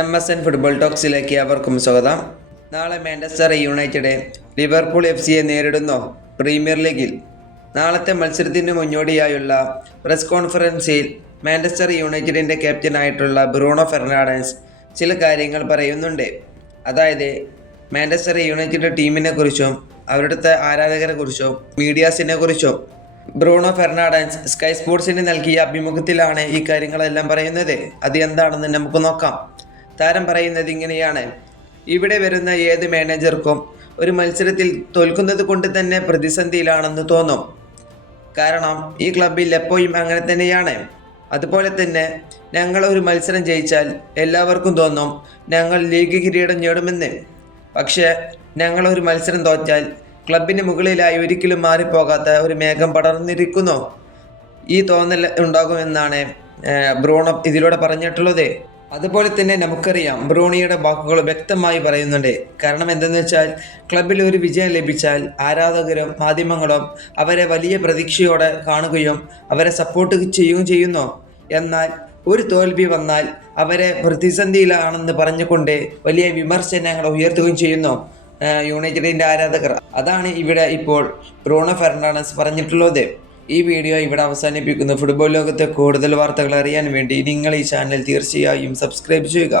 MSN football ടോക്സിലേക്ക് അവർക്കും സ്വാഗതം. നാളെ മാഞ്ചസ്റ്റർ യുണൈറ്റഡ് ലിവർപൂൾ FCയെ നേരിടുന്നു പ്രീമിയർ ലീഗിൽ. നാളത്തെ മത്സരത്തിന് മുന്നോടിയായുള്ള പ്രസ് കോൺഫറൻസിൽ മാഞ്ചസ്റ്റർ യുണൈറ്റഡിൻ്റെ ക്യാപ്റ്റനായിട്ടുള്ള ബ്രൂണോ ഫെർണാണ്ടസ് ചില കാര്യങ്ങൾ പറയുന്നുണ്ട്. അതായത് മാഞ്ചസ്റ്റർ യുണൈറ്റഡ് ടീമിനെ കുറിച്ചും അവരുടെ ആരാധകരെ കുറിച്ചും മീഡിയാസിനെ കുറിച്ചും ബ്രൂണോ ഫെർണാണ്ടസ് സ്കൈ സ്പോർട്സിന് നൽകിയ അഭിമുഖത്തിലാണ് ഈ കാര്യങ്ങളെല്ലാം പറയുന്നത്. അത് എന്താണെന്ന് നമുക്ക് നോക്കാം. താരം പറയുന്നത് ഇങ്ങനെയാണ്: ഇവിടെ വരുന്ന ഏത് മാനേജർക്കും ഒരു മത്സരത്തിൽ തോൽക്കുന്നത് കൊണ്ട് തന്നെ പ്രതിസന്ധിയിലാണെന്ന് തോന്നും. കാരണം ഈ ക്ലബിൽ എപ്പോഴും അങ്ങനെ തന്നെയാണ്. അതുപോലെ തന്നെ ഞങ്ങൾ ഒരു മത്സരം ജയിച്ചാൽ എല്ലാവർക്കും തോന്നും ഞങ്ങൾ ലീഗ് കിരീടം നേടുമെന്ന്. പക്ഷേ ഞങ്ങൾ ഒരു മത്സരം തോറ്റാൽ ക്ലബിന് മുകളിലായി ഒരിക്കലും മാറിപ്പോകാത്ത ഒരു മേഘം പടർന്നിരിക്കുന്നു. ഈ തോന്നൽ ഉണ്ടാകുമെന്നാണ് ബ്രൂണോ ഇതിലൂടെ പറഞ്ഞിട്ടുള്ളത്. അതുപോലെ തന്നെ നമുക്കറിയാം, ബ്രൂണിയുടെ വാക്കുകൾ വ്യക്തമായി പറയുന്നുണ്ട്. കാരണം എന്തെന്ന് വെച്ചാൽ, ക്ലബിൽ ഒരു വിജയം ലഭിച്ചാൽ ആരാധകരും മാധ്യമങ്ങളും അവരെ വലിയ പ്രതീക്ഷയോടെ കാണുകയും അവരെ സപ്പോർട്ട് ചെയ്യുകയും ചെയ്യുന്നു. എന്നാൽ ഒരു തോൽവി വന്നാൽ അവരെ പ്രതിസന്ധിയിലാണെന്ന് പറഞ്ഞുകൊണ്ട് വലിയ വിമർശനങ്ങൾ ഉയർത്തുകയും ചെയ്യുന്നു യുണൈറ്റഡിൻ്റെ ആരാധകർ. അതാണ് ഇവിടെ ഇപ്പോൾ ബ്രൂണോ ഫെർണാണ്ടസ് പറഞ്ഞിട്ടുള്ളത്. ഈ വീഡിയോ ഇവിടെ അവസാനിപ്പിക്കുന്നു. ഫുട്ബോൾ ലോകത്തെ കൂടുതൽ വാർത്തകൾ അറിയാൻ വേണ്ടി നിങ്ങൾ ഈ ചാനൽ തീർച്ചയായും സബ്സ്ക്രൈബ് ചെയ്യുക.